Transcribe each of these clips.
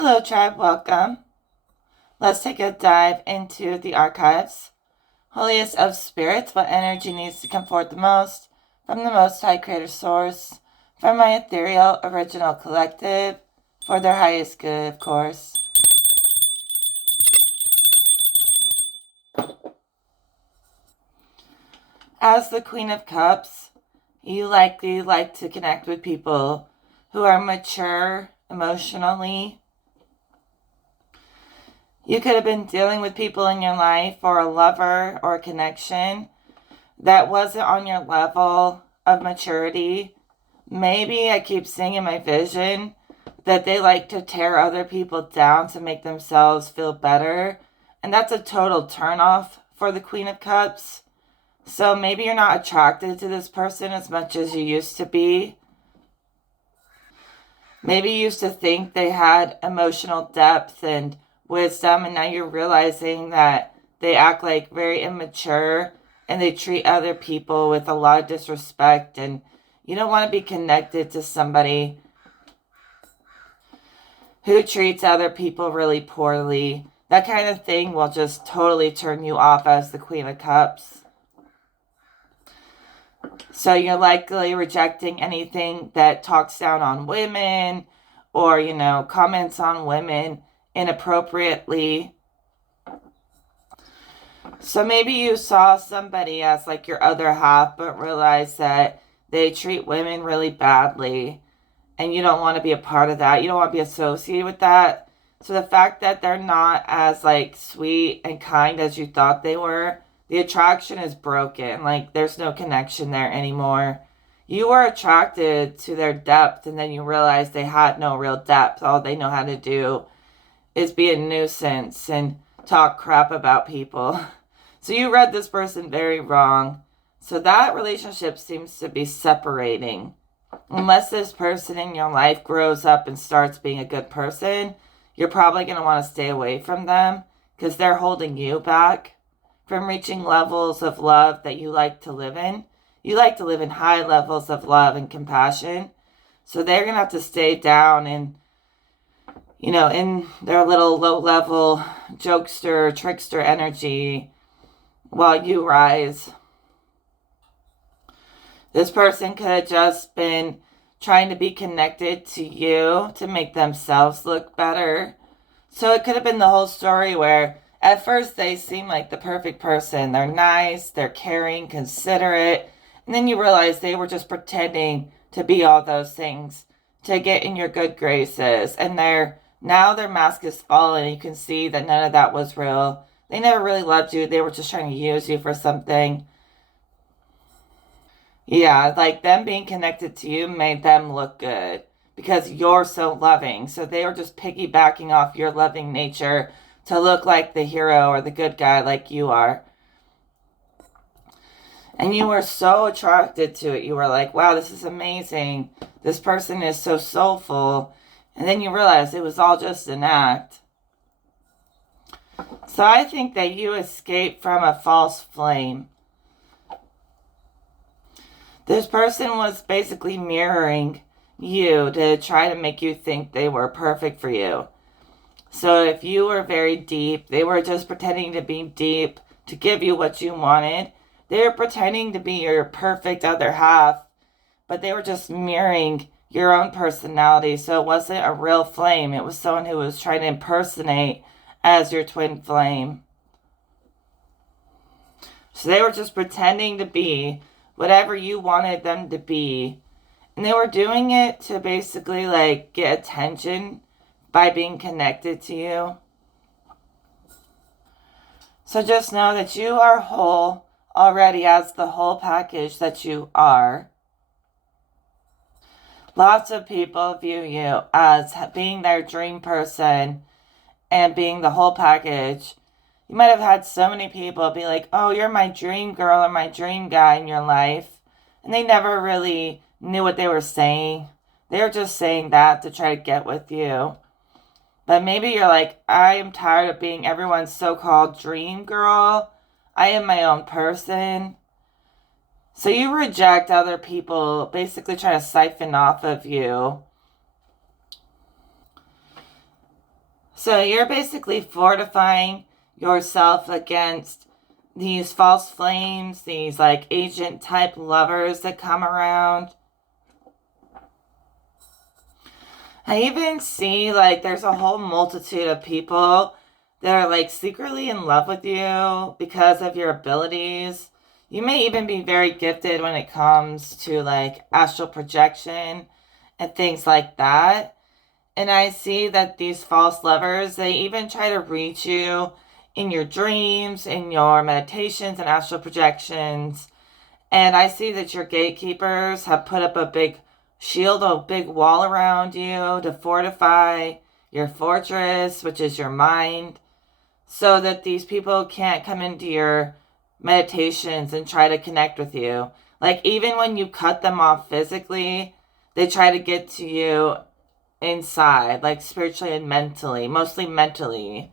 Hello, tribe. Welcome. Let's take a dive into the archives. Holiest of spirits, what energy needs to come forth the most from the Most High Creator Source, from my ethereal original collective, for their highest good, of course. As the Queen of Cups, you likely like to connect with people who are mature emotionally. You could have been dealing with people in your life, or a lover or a connection that wasn't on your level of maturity. Maybe I keep seeing in my vision that they like to tear other people down to make themselves feel better. And that's a total turnoff for the Queen of Cups. So maybe you're not attracted to this person as much as you used to be. Maybe you used to think they had emotional depth and wisdom, and now you're realizing that they act like very immature and they treat other people with a lot of disrespect, and you don't want to be connected to somebody who treats other people really poorly. That kind of thing will just totally turn you off as the Queen of Cups. So you're likely rejecting anything that talks down on women or, comments on women inappropriately. So maybe you saw somebody as like your other half, but realized that they treat women really badly and you don't want to be a part of that. You don't want to be associated with that. So the fact that they're not as like sweet and kind as you thought they were, the attraction is broken. Like there's no connection there anymore. You were attracted to their depth, and then you realized they had no real depth. All they know how to do is be a nuisance and talk crap about people. So you read this person very wrong. So that relationship seems to be separating. Unless this person in your life grows up and starts being a good person, you're probably going to want to stay away from them because they're holding you back from reaching levels of love that you like to live in. You like to live in high levels of love and compassion. So they're going to have to stay down and, in their little low-level jokester, trickster energy while you rise. This person could have just been trying to be connected to you to make themselves look better. So it could have been the whole story where at first they seem like the perfect person. They're nice, they're caring, considerate. And then you realize they were just pretending to be all those things to get in your good graces. And now their mask is fallen. You can see that none of that was real. They never really loved you. They were just trying to use you for something. Yeah, like them being connected to you made them look good because you're so loving. So they were just piggybacking off your loving nature to look like the hero or the good guy like you are. And you were so attracted to it. You were like, wow, this is amazing. This person is so soulful. And then you realize it was all just an act. So I think that you escaped from a false flame. This person was basically mirroring you to try to make you think they were perfect for you. So if you were very deep, they were just pretending to be deep to give you what you wanted. They were pretending to be your perfect other half, but they were just mirroring your own personality. So it wasn't a real flame. It was someone who was trying to impersonate as your twin flame. So they were just pretending to be whatever you wanted them to be. And they were doing it to basically like get attention by being connected to you. So just know that you are whole already as the whole package that you are. Lots of people view you as being their dream person and being the whole package. You might have had so many people be like, oh, you're my dream girl or my dream guy in your life. And they never really knew what they were saying. They were just saying that to try to get with you. But maybe you're like, I am tired of being everyone's so-called dream girl. I am my own person. So you reject other people basically trying to siphon off of you. So you're basically fortifying yourself against these false flames, these like agent type lovers that come around. I even see like there's a whole multitude of people that are like secretly in love with you because of your abilities. You may even be very gifted when it comes to like astral projection and things like that. And I see that these false lovers, they even try to reach you in your dreams, in your meditations and astral projections. And I see that your gatekeepers have put up a big shield, a big wall around you to fortify your fortress, which is your mind, so that these people can't come into your meditations and try to connect with you. Like, even when you cut them off physically, they try to get to you inside, like spiritually and mentally, mostly mentally.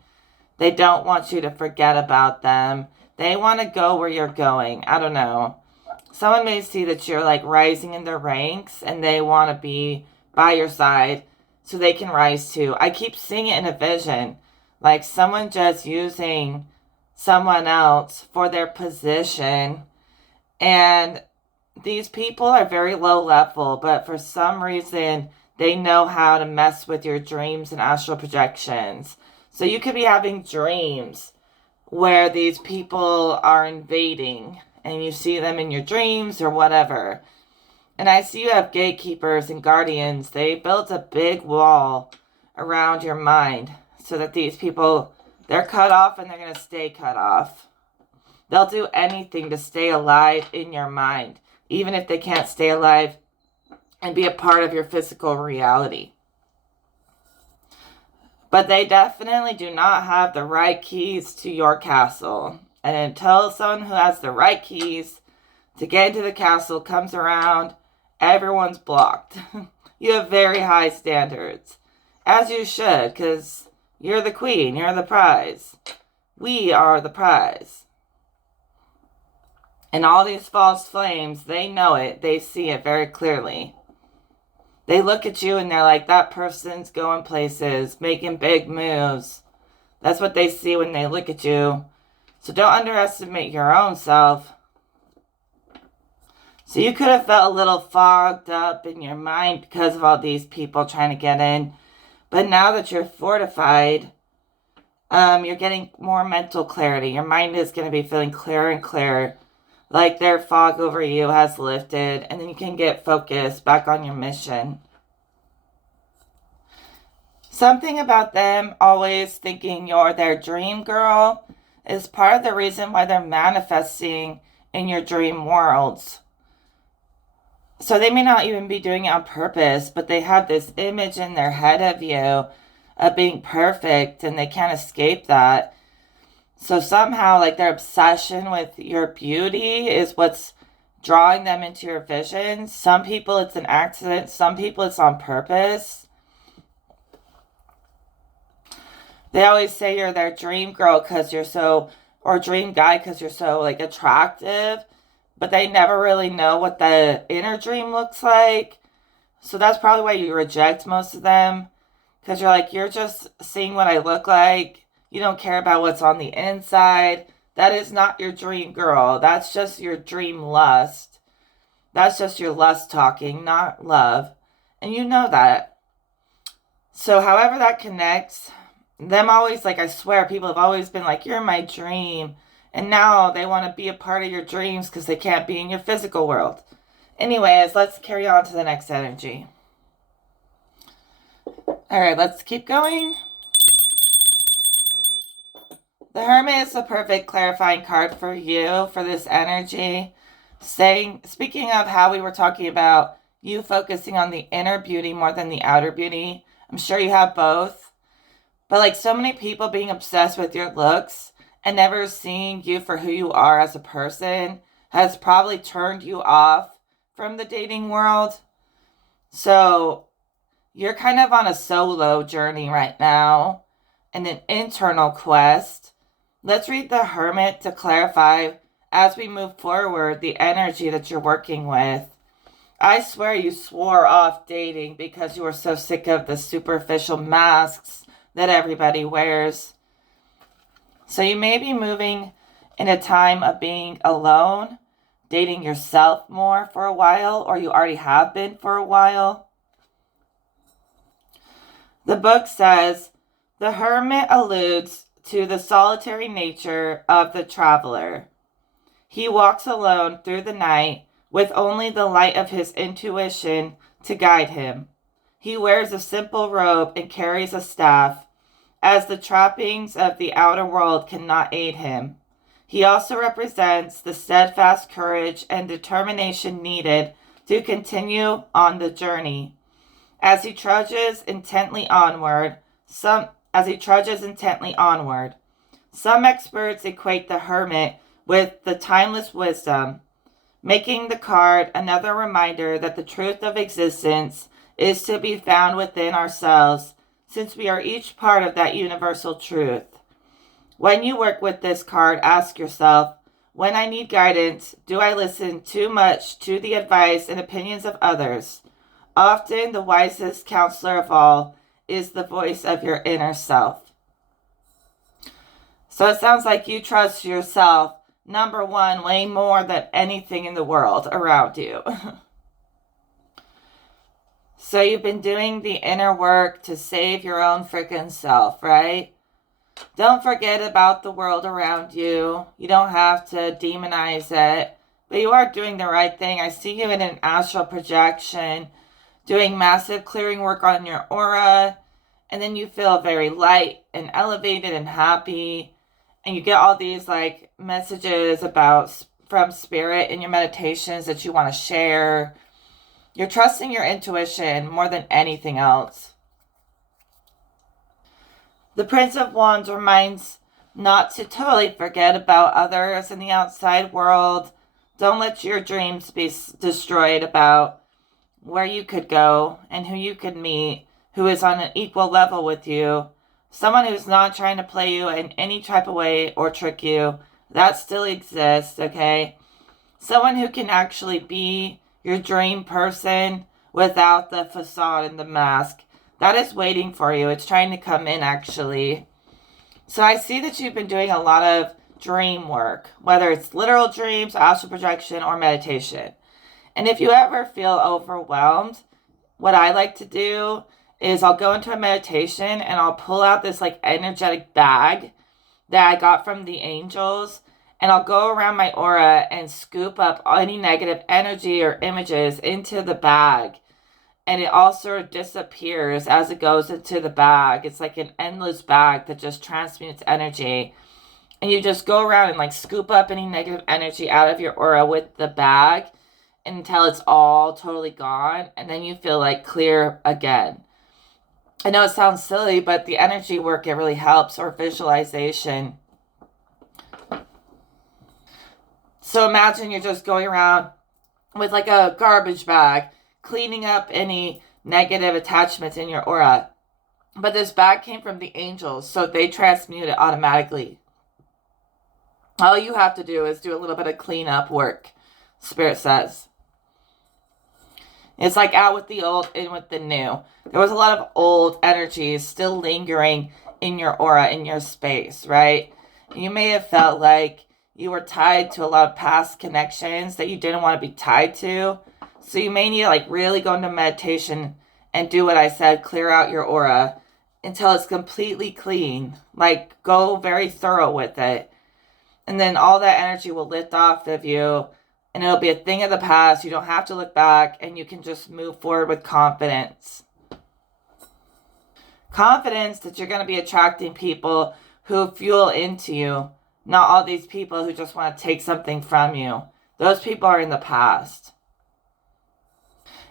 They don't want you to forget about them. They want to go where you're going. I don't know. Someone may see that you're like rising in their ranks and they want to be by your side so they can rise too. I keep seeing it in a vision, like someone just using someone else for their position. And these people are very low level, but for some reason, they know how to mess with your dreams and astral projections. So you could be having dreams where these people are invading and you see them in your dreams or whatever. And I see you have gatekeepers and guardians. They built a big wall around your mind so that these people, they're cut off and they're going to stay cut off. They'll do anything to stay alive in your mind, even if they can't stay alive and be a part of your physical reality. But they definitely do not have the right keys to your castle. And until someone who has the right keys to get into the castle comes around, everyone's blocked. You have very high standards. As you should, because you're the queen, you're the prize. We are the prize. And all these false flames, they know it. They see it very clearly. They look at you and they're like, that person's going places, making big moves. That's what they see when they look at you. So don't underestimate your own self. So you could have felt a little fogged up in your mind because of all these people trying to get in. But now that you're fortified, you're getting more mental clarity. Your mind is going to be feeling clearer and clearer. Like their fog over you has lifted, and then you can get focused back on your mission. Something about them always thinking you're their dream girl is part of the reason why they're manifesting in your dream worlds. So they may not even be doing it on purpose, but they have this image in their head of you of being perfect, and they can't escape that. So somehow, like, their obsession with your beauty is what's drawing them into your vision. Some people, it's an accident. Some people, it's on purpose. They always say you're their dream girl because you're so, or dream guy because you're so, like, attractive. But they never really know what the inner dream looks like. So that's probably why you reject most of them. Because you're like, you're just seeing what I look like. You don't care about what's on the inside. That is not your dream girl. That's just your dream lust. That's just your lust talking, not love. And you know that. So however that connects, them always, like, I swear, people have always been like, you're my dream. And now they want to be a part of your dreams because they can't be in your physical world. Anyways, let's carry on to the next energy. All right, let's keep going. The Hermit is the perfect clarifying card for you for this energy. Speaking of how we were talking about you focusing on the inner beauty more than the outer beauty, I'm sure you have both. But like so many people being obsessed with your looks and never seeing you for who you are as a person has probably turned you off from the dating world. So you're kind of on a solo journey right now and an internal quest. Let's read the Hermit to clarify as we move forward the energy that you're working with. I swear you swore off dating because you were so sick of the superficial masks that everybody wears. So you may be moving in a time of being alone, dating yourself more for a while, or you already have been for a while. The book says, the hermit alludes to the solitary nature of the traveler. He walks alone through the night with only the light of his intuition to guide him. He wears a simple robe and carries a staff, as the trappings of the outer world cannot aid him. He also represents the steadfast courage and determination needed to continue on the journey. As he trudges intently onward, some experts equate the hermit with the timeless wisdom, making the card another reminder that the truth of existence is to be found within ourselves, since we are each part of that universal truth. When you work with this card, ask yourself, when I need guidance, do I listen too much to the advice and opinions of others? Often the wisest counselor of all is the voice of your inner self. So it sounds like you trust yourself, number one, way more than anything in the world around you. So you've been doing the inner work to save your own freaking self, right? Don't forget about the world around you. You don't have to demonize it, but you are doing the right thing. I see you in an astral projection, doing massive clearing work on your aura, and then you feel very light and elevated and happy, and you get all these like messages from spirit in your meditations that you want to share. You're trusting your intuition more than anything else. The Prince of Wands reminds not to totally forget about others in the outside world. Don't let your dreams be destroyed about where you could go and who you could meet, who is on an equal level with you. Someone who's not trying to play you in any type of way or trick you. That still exists, okay? Someone who can actually be your dream person without the facade and the mask. That is waiting for you. It's trying to come in, actually. So I see that you've been doing a lot of dream work, whether it's literal dreams, astral projection, or meditation. And if you ever feel overwhelmed, what I like to do is I'll go into a meditation and I'll pull out this like energetic bag that I got from the angels, and I'll go around my aura and scoop up any negative energy or images into the bag. And it all sort of disappears as it goes into the bag. It's like an endless bag that just transmutes energy. And you just go around and like scoop up any negative energy out of your aura with the bag until it's all totally gone. And then you feel like clear again. I know it sounds silly, but the energy work, it really helps, or visualization. So imagine you're just going around with like a garbage bag, cleaning up any negative attachments in your aura. But this bag came from the angels, so they transmute it automatically. All you have to do is do a little bit of cleanup work, Spirit says. It's like out with the old, in with the new. There was a lot of old energies still lingering in your aura, in your space, right? You may have felt like you were tied to a lot of past connections that you didn't want to be tied to. So you may need to like really go into meditation and do what I said, clear out your aura until it's completely clean. Like go very thorough with it. And then all that energy will lift off of you and it'll be a thing of the past. You don't have to look back and you can just move forward with confidence. Confidence that you're going to be attracting people who fuel into you, not all these people who just want to take something from you. Those people are in the past.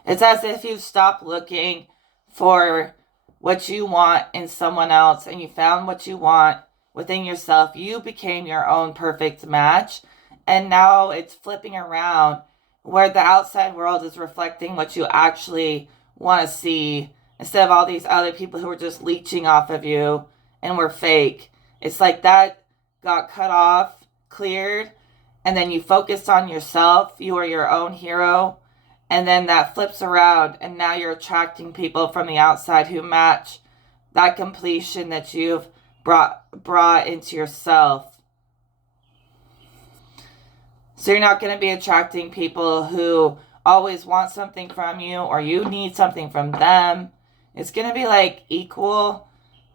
It's as if you stopped looking for what you want in someone else and you found what you want within yourself. You became your own perfect match. And now it's flipping around where the outside world is reflecting what you actually want to see instead of all these other people who are just leeching off of you and were fake. It's like that got cut off, cleared, and then you focused on yourself. You are your own hero. And then that flips around and now you're attracting people from the outside who match that completion that you've brought into yourself. So you're not going to be attracting people who always want something from you, or you need something from them. It's going to be like equal.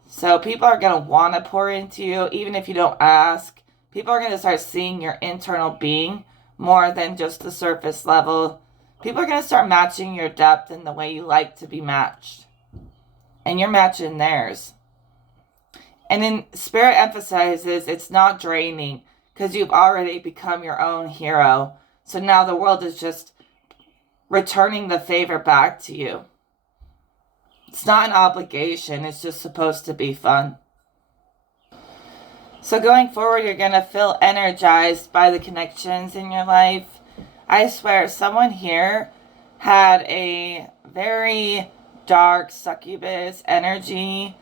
So people are going to want to pour into you, even if you don't ask. People are going to start seeing your internal being more than just the surface level. People are going to start matching your depth in the way you like to be matched. And you're matching theirs. And then Spirit emphasizes it's not draining because you've already become your own hero. So now the world is just returning the favor back to you. It's not an obligation. It's just supposed to be fun. So going forward, you're going to feel energized by the connections in your life. I swear, someone here had a very dark succubus energy,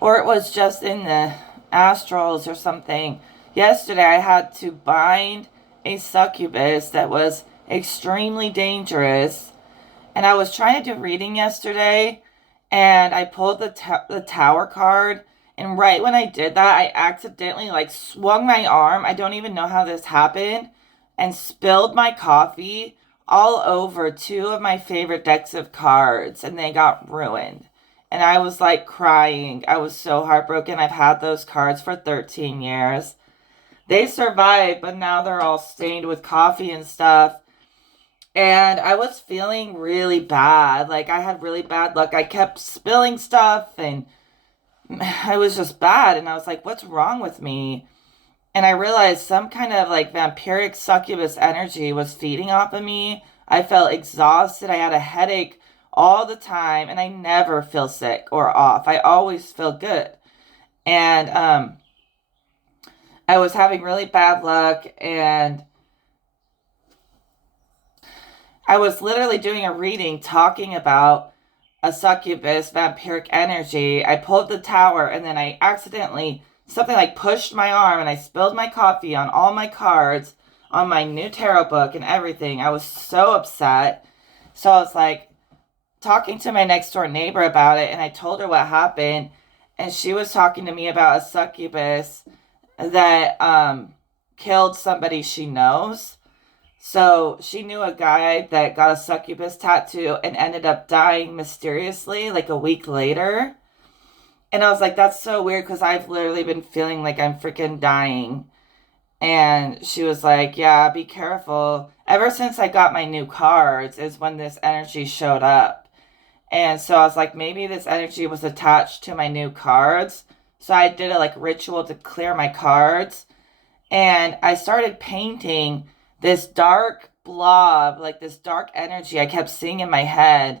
or it was just in the astrals or something. Yesterday, I had to bind a succubus that was extremely dangerous. And I was trying to do reading yesterday, and I pulled the Tower card. And right when I did that, I accidentally swung my arm. I don't even know how this happened. And spilled my coffee all over two of my favorite decks of cards. And they got ruined. And I was crying. I was so heartbroken. I've had those cards for 13 years. They survived, but now they're all stained with coffee and stuff. And I was feeling really bad. I had really bad luck. I kept spilling stuff and I was just bad. And I was like, what's wrong with me? And I realized some kind of vampiric succubus energy was feeding off of me. I felt exhausted. I had a headache all the time. And I never feel sick or off. I always feel good. And I was having really bad luck. And I was literally doing a reading talking about a succubus vampiric energy. I pulled the Tower and then I accidentally, something pushed my arm and I spilled my coffee on all my cards, on my new tarot book and everything. I was so upset. So I was talking to my next door neighbor about it, and I told her what happened. And she was talking to me about a succubus that killed somebody she knows. So she knew a guy that got a succubus tattoo and ended up dying mysteriously a week later. And I was like, that's so weird because I've literally been feeling like I'm freaking dying. And she was like, yeah, be careful. Ever since I got my new cards is when this energy showed up. And so I was like, maybe this energy was attached to my new cards. So I did a ritual to clear my cards. And I started painting this dark blob, this dark energy I kept seeing in my head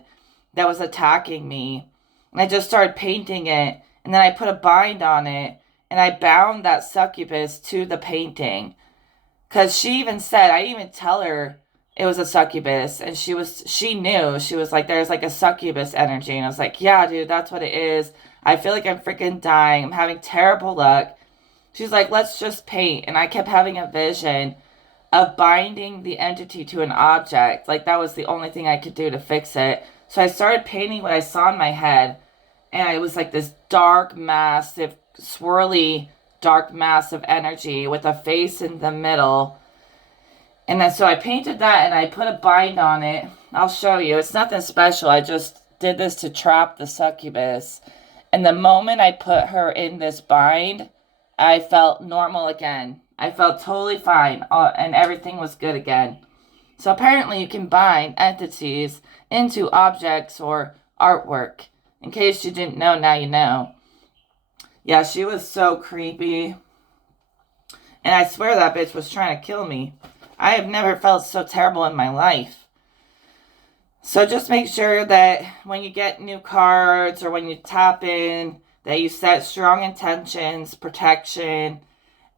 that was attacking me. And I just started painting it. And then I put a bind on it. And I bound that succubus to the painting. Because she even said, I didn't even tell her it was a succubus. And she knew. She was like, there's a succubus energy. And I was like, yeah, dude, that's what it is. I feel like I'm freaking dying. I'm having terrible luck. She's like, let's just paint. And I kept having a vision of binding the entity to an object. That was the only thing I could do to fix it. So I started painting what I saw in my head. And it was this dark, massive, swirly, dark mass of energy with a face in the middle. And then so I painted that and I put a bind on it. I'll show you. It's nothing special. I just did this to trap the succubus. And the moment I put her in this bind, I felt normal again. I felt totally fine, and everything was good again. So apparently you can bind entities into objects or artwork. In case you didn't know, now you know. Yeah, she was so creepy. And I swear that bitch was trying to kill me. I have never felt so terrible in my life. So just make sure that when you get new cards or when you tap in, that you set strong intentions, protection,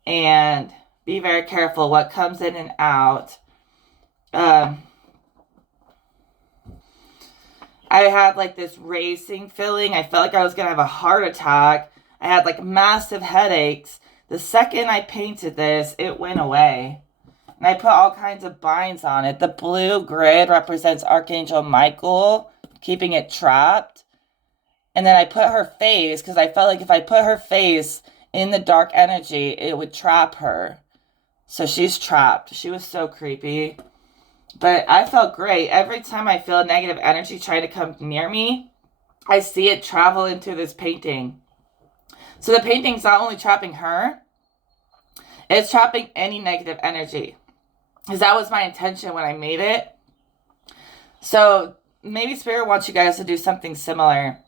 and be very careful what comes in and out. I had this racing feeling. I felt like I was going to have a heart attack. I had massive headaches. The second I painted this, it went away. And I put all kinds of binds on it. The blue grid represents Archangel Michael, keeping it trapped. And then I put her face, because I felt like if I put her face in the dark energy, it would trap her. So she's trapped. She was so creepy. But I felt great. Every time I feel negative energy trying to come near me, I see it travel into this painting. So the painting's not only trapping her, it's trapping any negative energy. Because that was my intention when I made it. So maybe Spirit wants you guys to do something similar.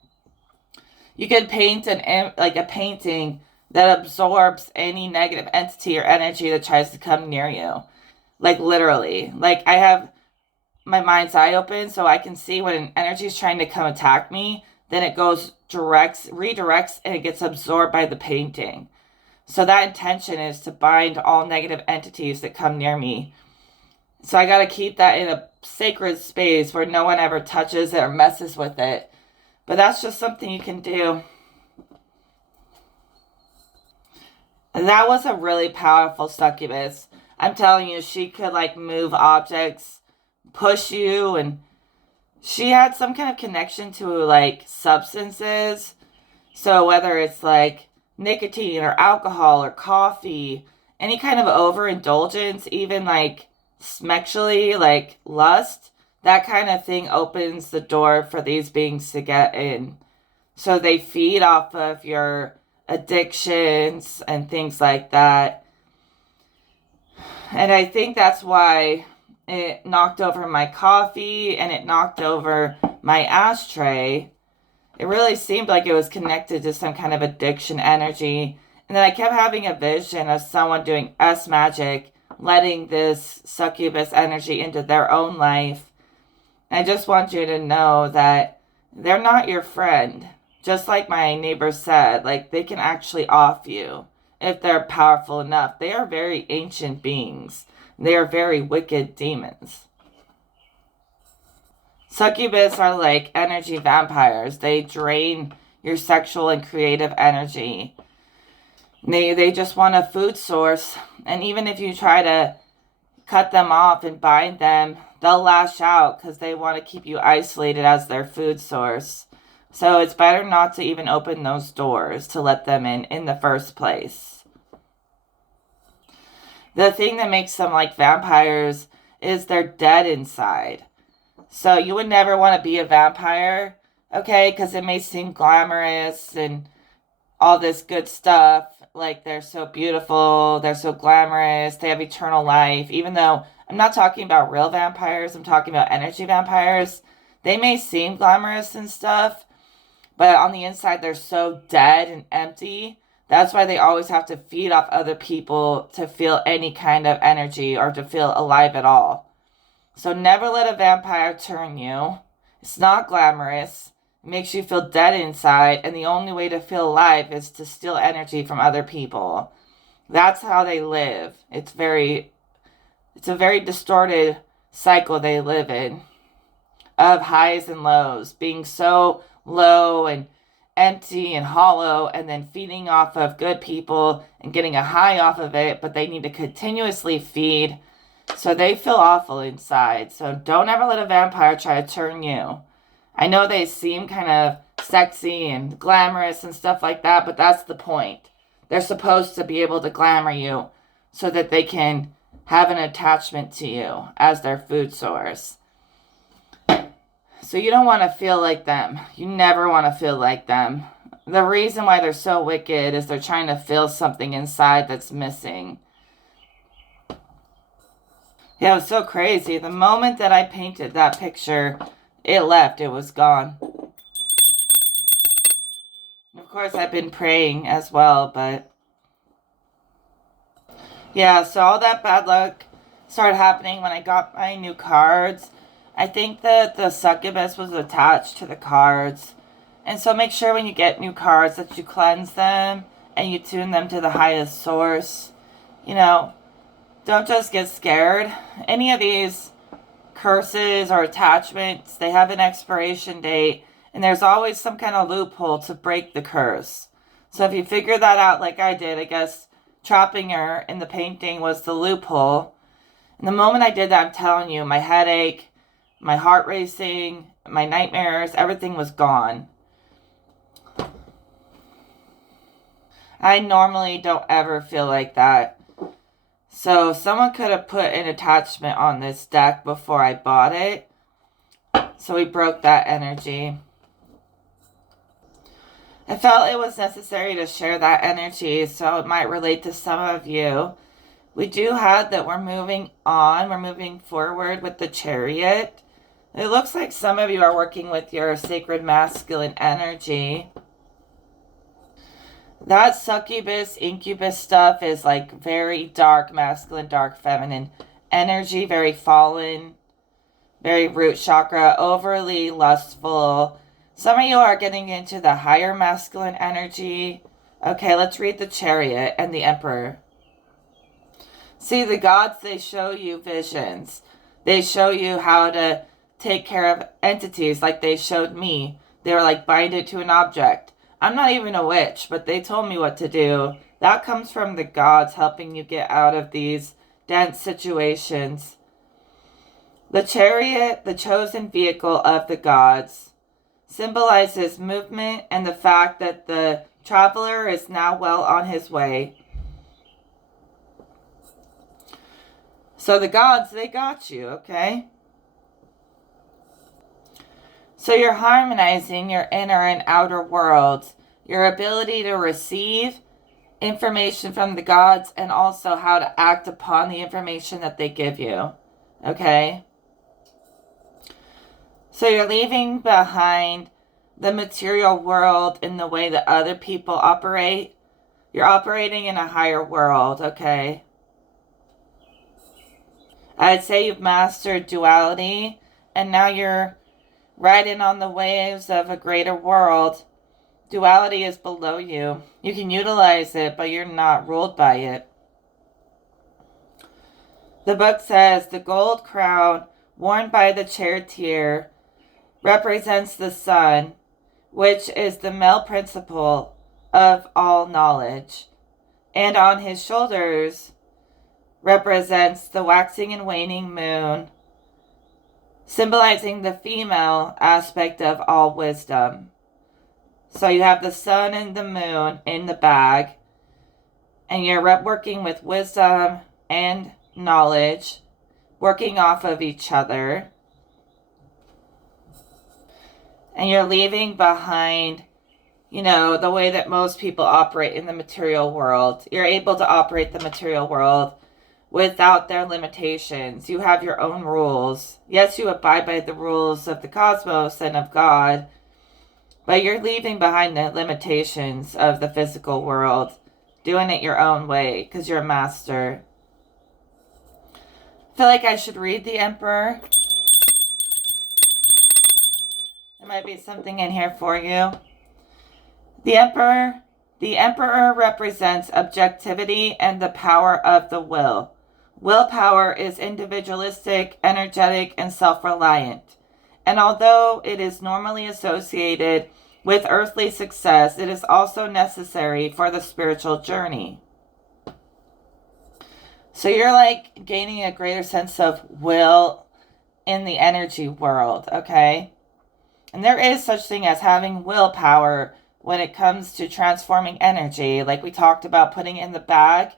You could paint a painting that absorbs any negative entity or energy that tries to come near you. Like literally. Like I have my mind's eye open so I can see when an energy is trying to come attack me, then it goes redirects, and it gets absorbed by the painting. So that intention is to bind all negative entities that come near me. So I got to keep that in a sacred space where no one ever touches it or messes with it. But that's just something you can do. And that was a really powerful succubus. I'm telling you, she could like move objects, push you, and she had some kind of connection to like substances. So whether it's like nicotine or alcohol or coffee, any kind of overindulgence, even like sexually, like lust, that kind of thing opens the door for these beings to get in. So they feed off of your addictions and things like that. And I think that's why it knocked over my coffee and it knocked over my ashtray. It really seemed like it was connected to some kind of addiction energy. And then I kept having a vision of someone doing S magic, letting this succubus energy into their own life. I just want you to know that they're not your friend. Just like my neighbor said, like they can actually off you if they're powerful enough. They are very ancient beings. They are very wicked demons. Succubus are like energy vampires. They drain your sexual and creative energy. They just want a food source. And even if you try to cut them off and bind them, they'll lash out because they want to keep you isolated as their food source. So it's better not to even open those doors to let them in the first place. The thing that makes them like vampires is they're dead inside. So you would never want to be a vampire, okay? Because it may seem glamorous and all this good stuff. Like they're so beautiful, they're so glamorous, they have eternal life. Even though I'm not talking about real vampires, I'm talking about energy vampires. They may seem glamorous and stuff, but on the inside they're so dead and empty. That's why they always have to feed off other people to feel any kind of energy or to feel alive at all. So never let a vampire turn you. It's not glamorous. It makes you feel dead inside, and the only way to feel alive is to steal energy from other people. That's how they live. It's a very distorted cycle they live in of highs and lows, being so low and empty and hollow, and then feeding off of good people and getting a high off of it, but they need to continuously feed, so they feel awful inside. So don't ever let a vampire try to turn you. I know they seem kind of sexy and glamorous and stuff like that, but that's the point. They're supposed to be able to glamour you so that they can have an attachment to you as their food source. So you don't want to feel like them. You never want to feel like them. The reason why they're so wicked is they're trying to fill something inside that's missing. Yeah, it was so crazy. The moment that I painted that picture, it left. It was gone. Of course, I've been praying as well, but yeah, so all that bad luck started happening when I got my new cards. I think that the succubus was attached to the cards. And so make sure when you get new cards that you cleanse them and you tune them to the highest source. You know, don't just get scared. Any of these curses or attachments, they have an expiration date, and there's always some kind of loophole to break the curse. So if you figure that out like I did, I guess trapping her in the painting was the loophole. And the moment I did that, I'm telling you, my headache, my heart racing, my nightmares, everything was gone. I normally don't ever feel like that. So someone could have put an attachment on this deck before I bought it. So we broke that energy. I felt it was necessary to share that energy so it might relate to some of you. We do have that we're moving on. We're moving forward with the Chariot. It looks like some of you are working with your sacred masculine energy. That succubus, incubus stuff is like very dark masculine, dark feminine energy, very fallen, very root chakra, overly lustful. Some of you are getting into the higher masculine energy. Okay, let's read the Chariot and the Emperor. See, the gods, they show you visions. They show you how to take care of entities like they showed me. They were like, bind it to an object. I'm not even a witch, but they told me what to do. That comes from the gods helping you get out of these dense situations. The Chariot, the chosen vehicle of the gods, symbolizes movement and the fact that the traveler is now well on his way. So the gods, they got you, okay? So you're harmonizing your inner and outer worlds, your ability to receive information from the gods and also how to act upon the information that they give you, okay? So you're leaving behind the material world in the way that other people operate. You're operating in a higher world, okay? I'd say you've mastered duality, and now you're riding on the waves of a greater world. Duality is below you. You can utilize it, but you're not ruled by it. The book says the gold crown worn by the charioteer represents the sun, which is the male principle of all knowledge, and on his shoulders represents the waxing and waning moon, symbolizing the female aspect of all wisdom. So you have the sun and the moon in the bag, and you're working with wisdom and knowledge, working off of each other. And you're leaving behind, the way that most people operate in the material world. You're able to operate the material world without their limitations. You have your own rules. Yes, you abide by the rules of the cosmos and of God, but you're leaving behind the limitations of the physical world, doing it your own way because you're a master. I feel like I should read the Emperor. There might be something in here for you. The Emperor represents objectivity and the power of the will. Willpower is individualistic, energetic, and self-reliant. And although it is normally associated with earthly success, it is also necessary for the spiritual journey. So you're like gaining a greater sense of will in the energy world, okay? And there is such thing as having willpower when it comes to transforming energy. Like we talked about putting it in the bag.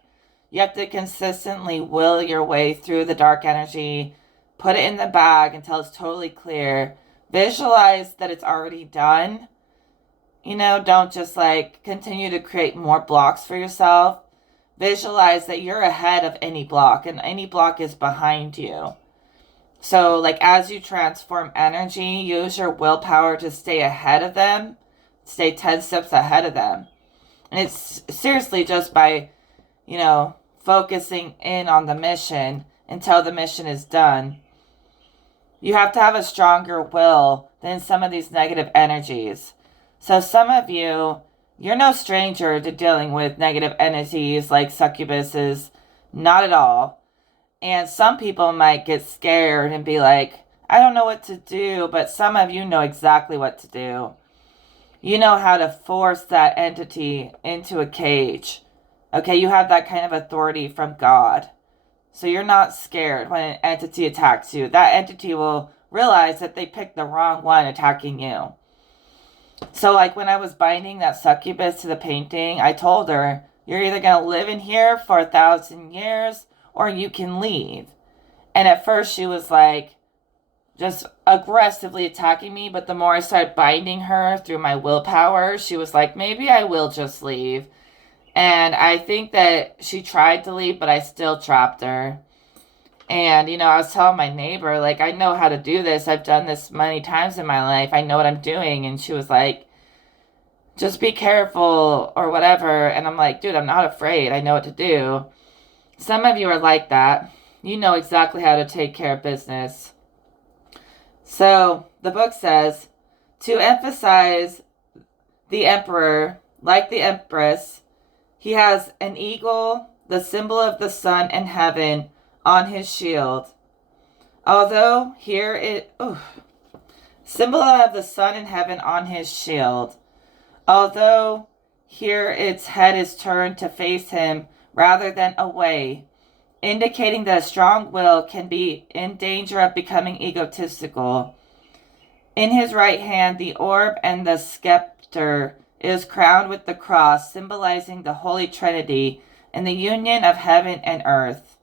You have to consistently will your way through the dark energy. Put it in the bag until it's totally clear. Visualize that it's already done. Don't just continue to create more blocks for yourself. Visualize that you're ahead of any block and any block is behind you. So as you transform energy, use your willpower to stay ahead of them. Stay 10 steps ahead of them. And it's seriously just by, focusing in on the mission until the mission is done. You have to have a stronger will than some of these negative energies. So some of you, you're no stranger to dealing with negative energies like succubuses. Not at all. And some people might get scared and be like, I don't know what to do, but some of you know exactly what to do. You know how to force that entity into a cage. Okay, you have that kind of authority from God. So you're not scared when an entity attacks you. That entity will realize that they picked the wrong one attacking you. So, like, when I was binding that succubus to the painting, I told her, you're either going to live in here for 1,000 years or you can leave. And at first, she was like, just aggressively attacking me. But the more I started binding her through my willpower, she was like, maybe I will just leave. And I think that she tried to leave, but I still trapped her. And, I was telling my neighbor, like, I know how to do this. I've done this many times in my life. I know what I'm doing. And she was like, just be careful or whatever. And I'm like, dude, I'm not afraid. I know what to do. Some of you are like that. You know exactly how to take care of business. So the book says, to emphasize the emperor, like the empress, he has an eagle, the symbol of the sun and heaven, on his shield. Although here it, symbol of the sun and heaven on his shield. Although here its head is turned to face him rather than away, indicating that a strong will can be in danger of becoming egotistical. In his right hand, the orb and the scepter is crowned with the cross, symbolizing the Holy Trinity and the union of heaven and earth.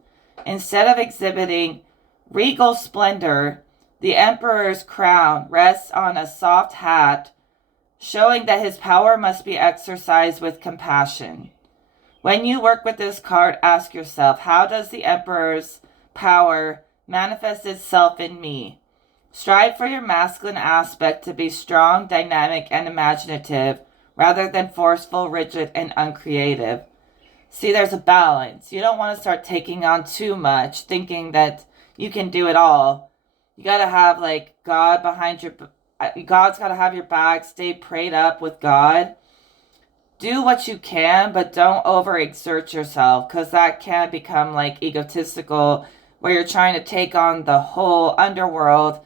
Instead of exhibiting regal splendor, the emperor's crown rests on a soft hat, showing that his power must be exercised with compassion. When you work with this card, ask yourself, how does the emperor's power manifest itself in me? Strive for your masculine aspect to be strong, dynamic, and imaginative, rather than forceful, rigid, and uncreative. See, there's a balance. You don't want to start taking on too much, thinking that you can do it all. You got to have, like, God behind your... God's got to have your back. Stay prayed up with God. Do what you can, but don't overexert yourself, because that can become, like, egotistical, where you're trying to take on the whole underworld,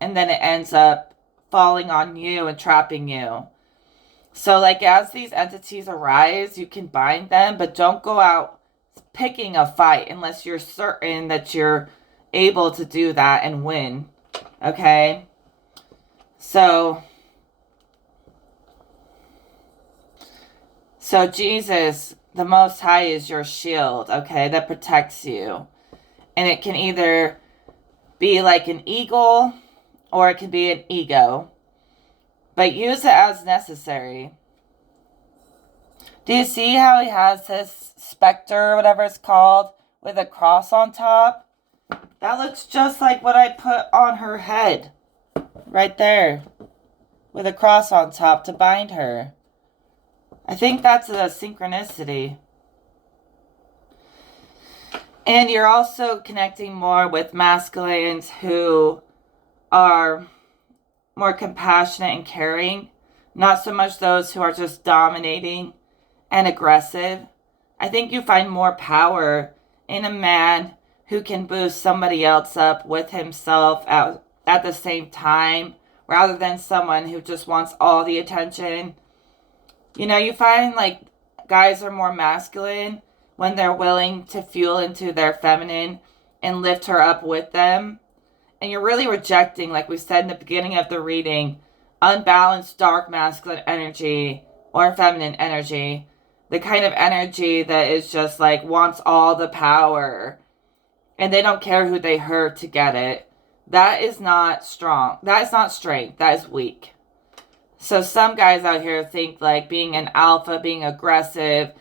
and then it ends up falling on you and trapping you. So, like, as these entities arise, you can bind them, but don't go out picking a fight unless you're certain that you're able to do that and win. Okay? So Jesus, the Most High, is your shield, okay, that protects you. And it can either be like an eagle or it can be an ego. But use it as necessary. Do you see how he has this specter, or whatever it's called, with a cross on top? That looks just like what I put on her head. Right there. With a cross on top to bind her. I think that's a synchronicity. And you're also connecting more with masculines who are more compassionate and caring. Not so much those who are just dominating and aggressive. I think you find more power in a man who can boost somebody else up with himself at the same time, rather than someone who just wants all the attention. You find, like, guys are more masculine when they're willing to fuel into their feminine and lift her up with them. And you're really rejecting, like we said in the beginning of the reading, unbalanced dark masculine energy or feminine energy. The kind of energy that is just like wants all the power and they don't care who they hurt to get it. That is not strong. That is not strength. That is weak. So some guys out here think like being an alpha, being aggressive,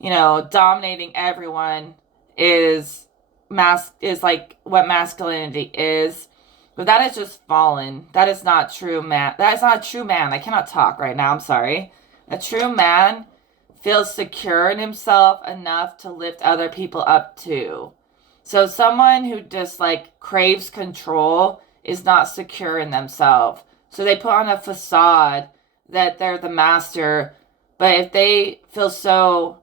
dominating everyone is like what masculinity is. But that is just fallen. That is not true man. That is not a true man. I cannot talk right now. I'm sorry. A true man feels secure in himself enough to lift other people up too. So someone who just like craves control is not secure in themselves. So they put on a facade that they're the master. But if they feel so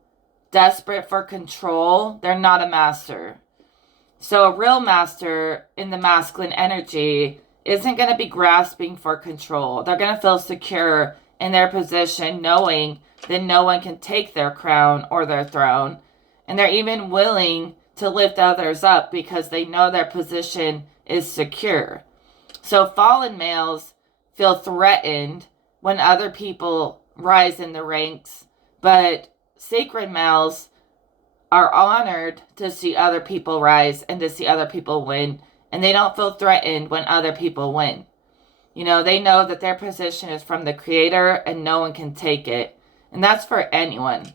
desperate for control, they're not a master. So a real master in the masculine energy isn't going to be grasping for control. They're going to feel secure in their position, knowing that no one can take their crown or their throne. And they're even willing to lift others up because they know their position is secure. So fallen males feel threatened when other people rise in the ranks, but sacred males are honored to see other people rise and to see other people win, and they don't feel threatened when other people win. You know, they know that their position is from the Creator and no one can take it. And that's for anyone.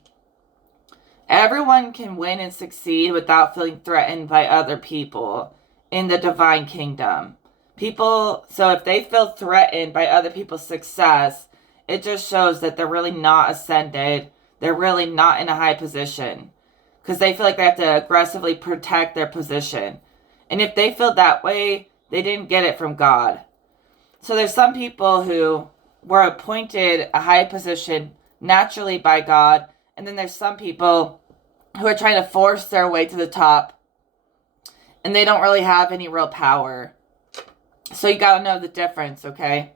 Everyone can win and succeed without feeling threatened by other people in the divine kingdom. So if they feel threatened by other people's success, it just shows that they're really not ascended. They're really not in a high position because they feel like they have to aggressively protect their position. And if they feel that way, they didn't get it from God. So there's some people who were appointed a high position naturally by God, and then there's some people who are trying to force their way to the top, and they don't really have any real power. So you got to know the difference, okay?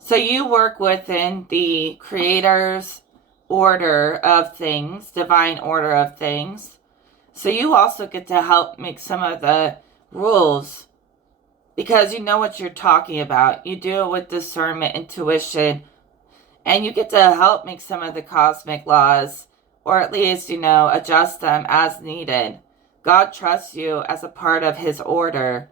So you work within the Creator's order of things, divine order of things. So you also get to help make some of the rules because you know what you're talking about. You do it with discernment, intuition, and you get to help make some of the cosmic laws, or at least, adjust them as needed. God trusts you as a part of His order.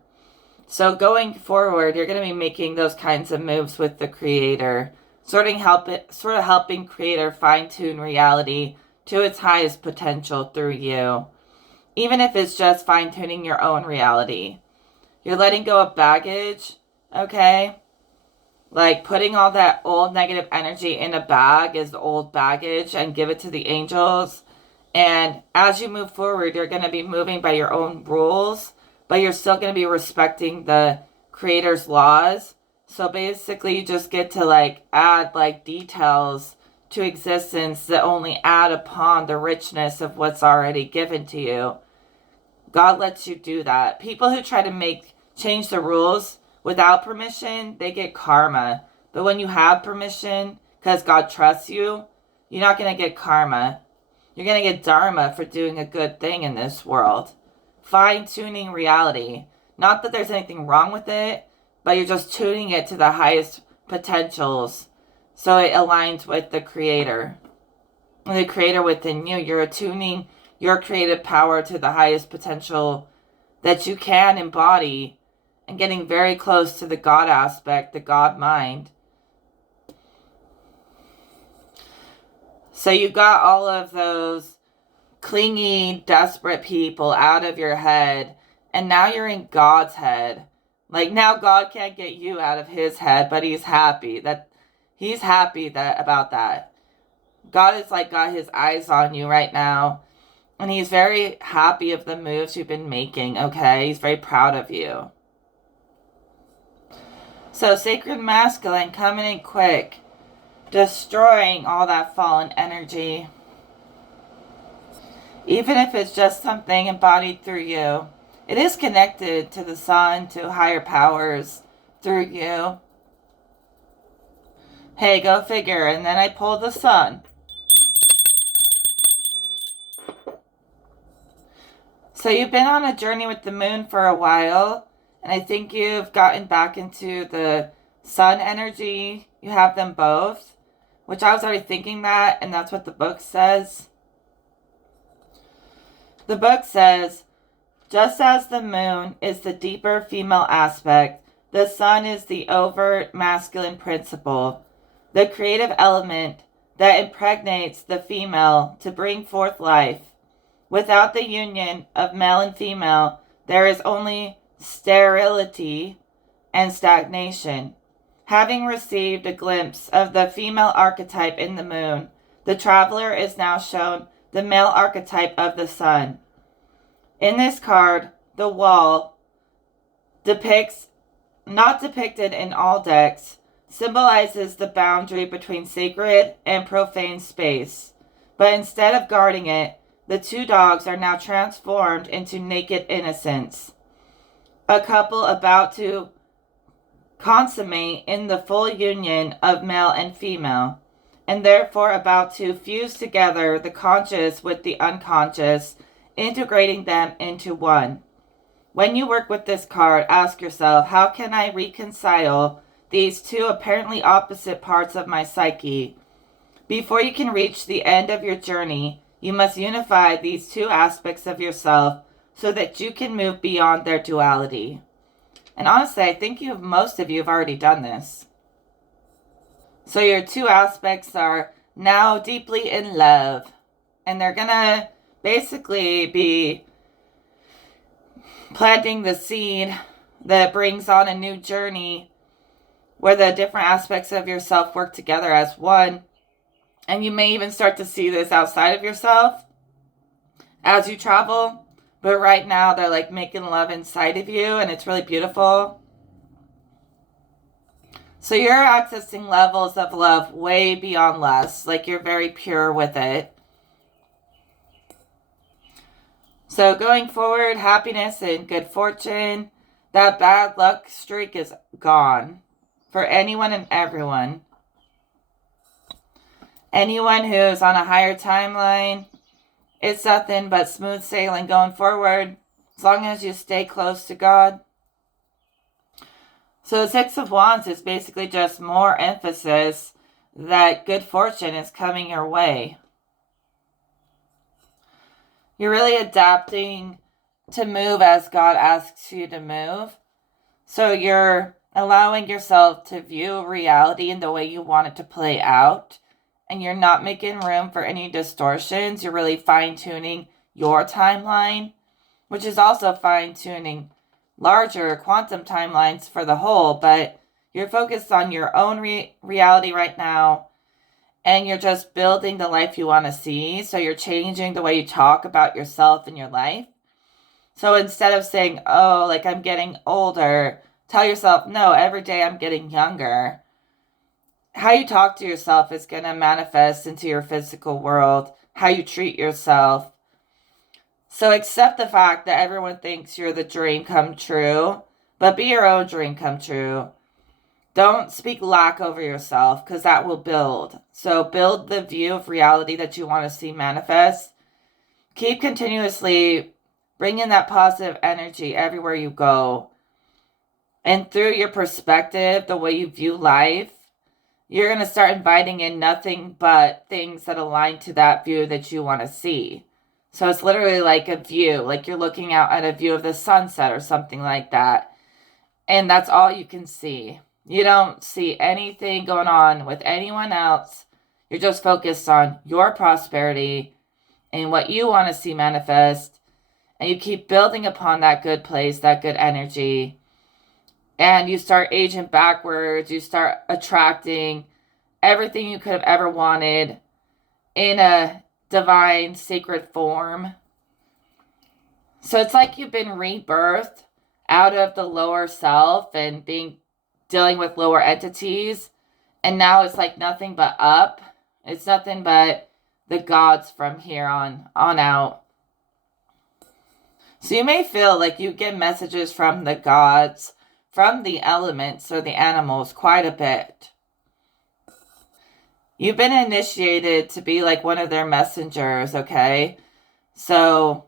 So going forward, you're going to be making those kinds of moves with the Creator, sort of helping Creator fine-tune reality to its highest potential through you. Even if it's just fine-tuning your own reality. You're letting go of baggage, okay? Like putting all that old negative energy in a bag is old baggage and give it to the angels. And as you move forward, you're going to be moving by your own rules, but you're still going to be respecting the Creator's laws. So basically you just get to add details to existence that only add upon the richness of what's already given to you. God lets you do that. People who try to change the rules without permission, they get karma. But when you have permission, because God trusts you, you're not going to get karma. You're going to get dharma for doing a good thing in this world. Fine-tuning reality. Not that there's anything wrong with it, but you're just tuning it to the highest potentials so it aligns with the Creator. And the Creator within you, you're attuning your creative power to the highest potential that you can embody and getting very close to the God aspect, the God mind. So you got all of those clingy, desperate people out of your head, and now you're in God's head. Now God can't get you out of His head, but He's happy about that. God is got His eyes on you right now, and He's very happy of the moves you've been making, okay? He's very proud of you. So Sacred Masculine coming in quick, destroying all that fallen energy. Even if it's just something embodied through you. It is connected to the sun, to higher powers through you. Hey, go figure. And then I pulled the sun. So you've been on a journey with the moon for a while. And I think you've gotten back into the sun energy. You have them both. Which I was already thinking that. And that's what the book says. The book says, just as the moon is the deeper female aspect, the sun is the overt masculine principle, the creative element that impregnates the female to bring forth life. Without the union of male and female, there is only sterility and stagnation. Having received a glimpse of the female archetype in the moon, the traveler is now shown the male archetype of the sun. In this card, the wall not depicted in all decks, symbolizes the boundary between sacred and profane space. But instead of guarding it, the two dogs are now transformed into naked innocence. A couple about to consummate in the full union of male and female, and therefore about to fuse together the conscious with the unconscious, integrating them into one. When you work with this card, ask yourself, how can I reconcile these two apparently opposite parts of my psyche. Before you can reach the end of your journey, you must unify these two aspects of yourself so that you can move beyond their duality. And honestly, I think most of you have already done this. So your two aspects are now deeply in love. And they're going to basically be planting the seed that brings on a new journey where the different aspects of yourself work together as one. And you may even start to see this outside of yourself as you travel. But right now, they're like making love inside of you, and it's really beautiful. So you're accessing levels of love way beyond lust. Like you're very pure with it. So going forward, happiness and good fortune. That bad luck streak is gone for anyone and everyone. Anyone who's on a higher timeline, it's nothing but smooth sailing going forward, as long as you stay close to God. So the Six of Wands is basically just more emphasis that good fortune is coming your way. You're really adapting to move as God asks you to move. So you're allowing yourself to view reality in the way you want it to play out. And you're not making room for any distortions. You're really fine-tuning your timeline, which is also fine-tuning larger quantum timelines for the whole. But you're focused on your own reality right now. And you're just building the life you want to see. So you're changing the way you talk about yourself and your life. So instead of saying, oh, like I'm getting older, tell yourself, no, every day I'm getting younger. How you talk to yourself is going to manifest into your physical world, how you treat yourself. So accept the fact that everyone thinks you're the dream come true, but be your own dream come true. Don't speak lack over yourself, because that will build. So build the view of reality that you want to see manifest. Keep continuously bringing that positive energy everywhere you go. And through your perspective, the way you view life, you're going to start inviting in nothing but things that align to that view that you want to see. So it's literally like a view, like you're looking out at a view of the sunset or something like that. And that's all you can see. You don't see anything going on with anyone else. You're just focused on your prosperity and what you want to see manifest. And you keep building upon that good place, that good energy. And you start aging backwards. You start attracting everything you could have ever wanted in a divine, sacred form. So it's like you've been rebirthed out of the lower self and dealing with lower entities. And now it's like nothing but up. It's nothing but the gods from here on out. So you may feel like you get messages from the gods, from the elements or the animals quite a bit. You've been initiated to be like one of their messengers, okay? So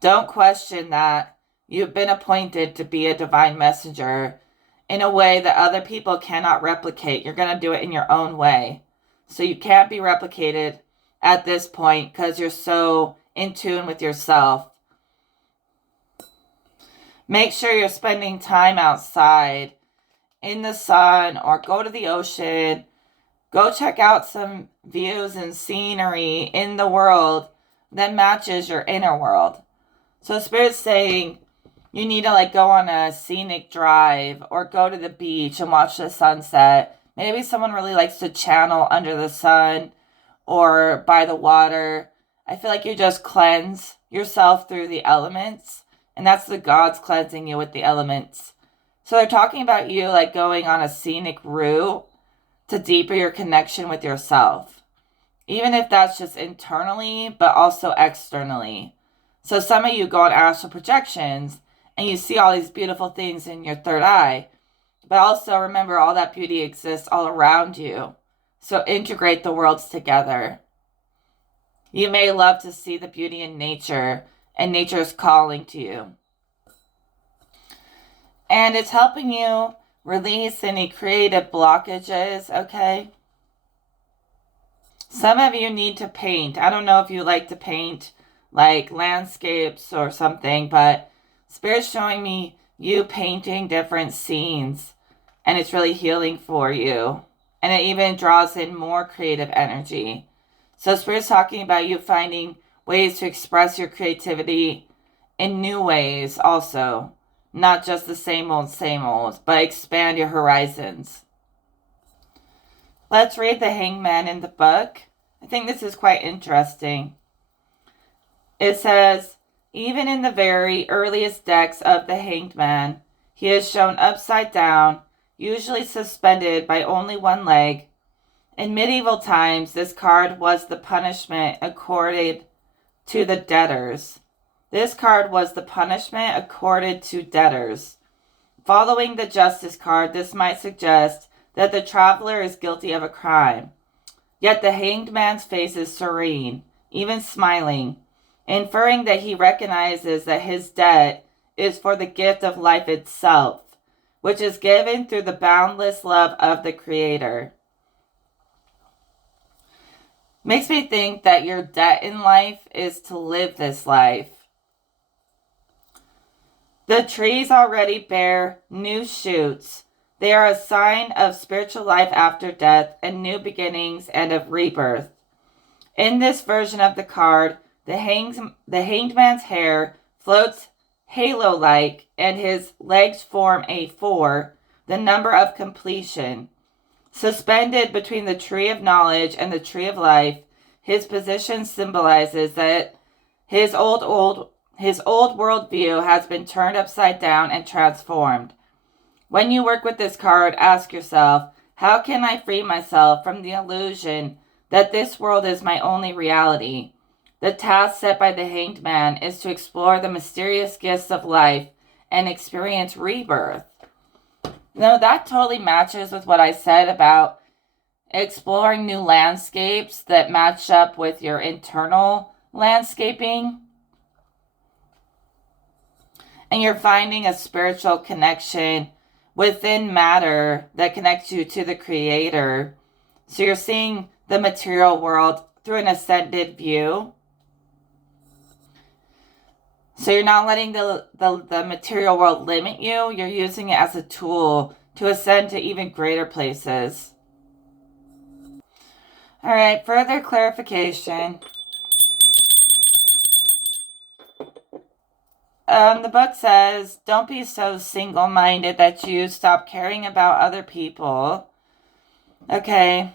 don't question that. You've been appointed to be a divine messenger in a way that other people cannot replicate. You're going to do it in your own way. So you can't be replicated at this point because you're so in tune with yourself. Make sure you're spending time outside in the sun or go to the ocean. Go check out some views and scenery in the world that matches your inner world. So Spirit's saying you need to like go on a scenic drive or go to the beach and watch the sunset. Maybe someone really likes to channel under the sun or by the water. I feel like you just cleanse yourself through the elements. And that's the gods cleansing you with the elements. So they're talking about you like going on a scenic route to deepen your connection with yourself. Even if that's just internally, but also externally. So some of you go on astral projections and you see all these beautiful things in your third eye. But also remember all that beauty exists all around you. So integrate the worlds together. You may love to see the beauty in nature. And nature is calling to you. And it's helping you release any creative blockages, okay? Some of you need to paint. I don't know if you like to paint like landscapes or something, but Spirit's showing me you painting different scenes, and it's really healing for you. And it even draws in more creative energy. So Spirit's talking about you finding ways to express your creativity in new ways also. Not just the same old, but expand your horizons. Let's read the Hangman in the book. I think this is quite interesting. It says, even in the very earliest decks of the Hanged Man, he is shown upside down, usually suspended by only one leg. In medieval times, this card was the punishment accorded to the debtors. This card was the punishment accorded to debtors. Following the justice card, this might suggest that the traveler is guilty of a crime. Yet the hanged man's face is serene, even smiling, inferring that he recognizes that his debt is for the gift of life itself, which is given through the boundless love of the Creator. Makes me think that your debt in life is to live this life. The trees already bear new shoots. They are a sign of spiritual life after death and new beginnings and of rebirth. In this version of the card, the hanged man's hair floats halo-like and his legs form a 4, the number of completion. Suspended between the tree of knowledge and the tree of life, his position symbolizes that his old worldview has been turned upside down and transformed. When you work with this card, ask yourself, how can I free myself from the illusion that this world is my only reality? The task set by the Hanged Man is to explore the mysterious gifts of life and experience rebirth. Now, that totally matches with what I said about exploring new landscapes that match up with your internal landscaping. And you're finding a spiritual connection within matter that connects you to the Creator. So you're seeing the material world through an ascended view. So you're not letting the material world limit you. You're using it as a tool to ascend to even greater places. All right, further clarification. The book says, don't be so single-minded that you stop caring about other people. Okay.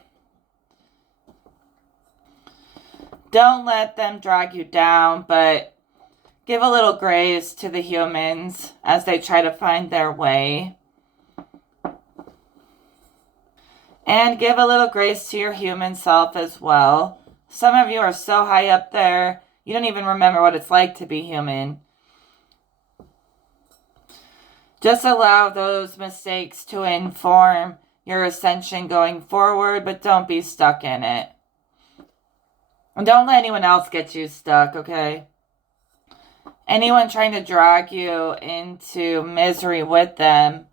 Don't let them drag you down, but give a little grace to the humans as they try to find their way. And give a little grace to your human self as well. Some of you are so high up there, you don't even remember what it's like to be human. Just allow those mistakes to inform your ascension going forward, but don't be stuck in it. And don't let anyone else get you stuck, okay? Anyone trying to drag you into misery with them,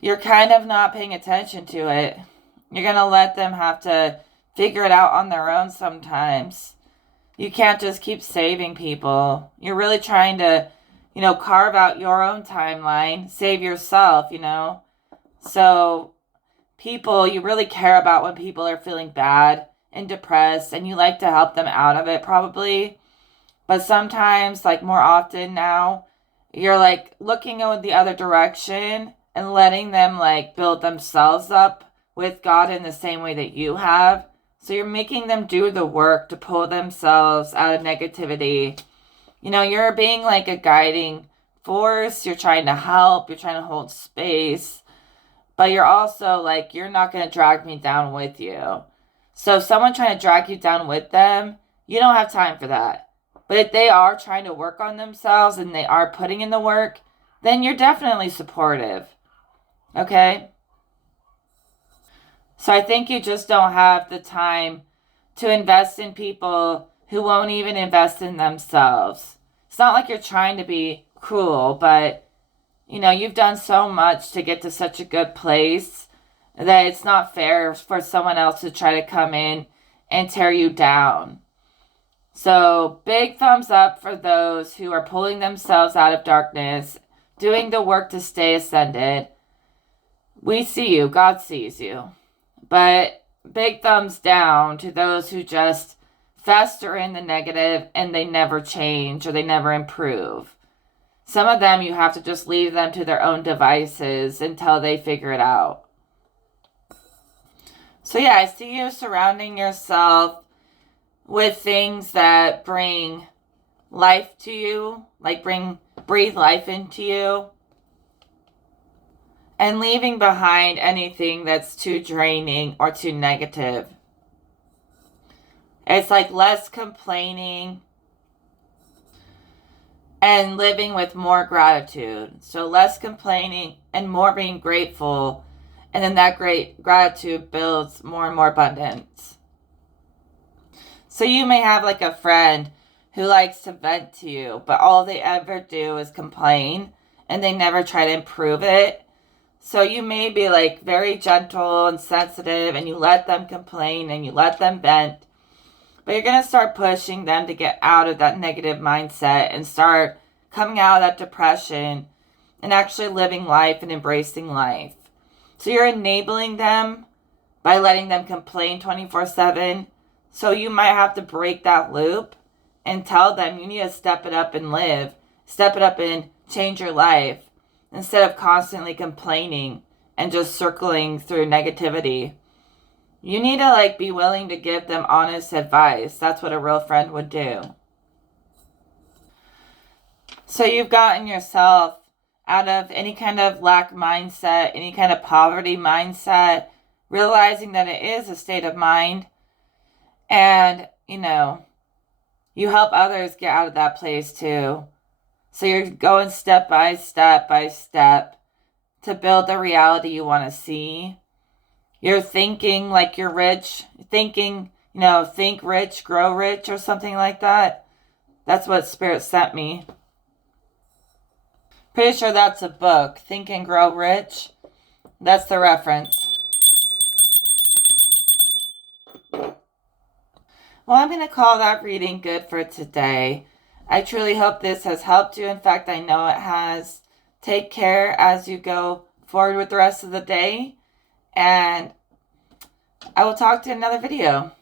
you're kind of not paying attention to it. You're going to let them have to figure it out on their own sometimes. You can't just keep saving people. You're really trying to, carve out your own timeline, save yourself, So people, you really care about when people are feeling bad and depressed, and you like to help them out of it probably. But sometimes, more often now, you're looking in the other direction and letting them build themselves up with God in the same way that you have. So you're making them do the work to pull themselves out of negativity. You're being a guiding force. You're trying to help. You're trying to hold space. But you're also you're not going to drag me down with you. So if someone's trying to drag you down with them, you don't have time for that. But if they are trying to work on themselves and they are putting in the work, then you're definitely supportive. Okay? So I think you just don't have the time to invest in people who won't even invest in themselves. It's not like you're trying to be cruel, but, You know, you've done so much to get to such a good place that it's not fair for someone else to try to come in and tear you down. So, big thumbs up for those who are pulling themselves out of darkness, doing the work to stay ascended. We see you, God sees you. But big thumbs down to those who just fester in the negative and they never change or they never improve. Some of them, you have to just leave them to their own devices until they figure it out. So yeah, I see you surrounding yourself with things that bring life to you, like breathe life into you, and leaving behind anything that's too draining or too negative. It's like less complaining and living with more gratitude. So less complaining and more being grateful, and then that great gratitude builds more and more abundance. So you may have like a friend who likes to vent to you, but all they ever do is complain and they never try to improve it. So you may be like very gentle and sensitive and you let them complain and you let them vent. But you're going to start pushing them to get out of that negative mindset and start coming out of that depression and actually living life and embracing life. So you're enabling them by letting them complain 24/7. So you might have to break that loop and tell them you need to step it up and live. Step it up and change your life instead of constantly complaining and just circling through negativity. You need to like be willing to give them honest advice. That's what a real friend would do. So you've gotten yourself out of any kind of lack mindset, any kind of poverty mindset, realizing that it is a state of mind. And, you know, you help others get out of that place too. So you're going step by step to build the reality you want to see. You're thinking like you're rich, thinking, think rich, grow rich or something like that. That's what Spirit sent me. Pretty sure that's a book, Think and Grow Rich. That's the reference. Well, I'm going to call that reading good for today. I truly hope this has helped you. In fact, I know it has. Take care as you go forward with the rest of the day. And I will talk to you in another video.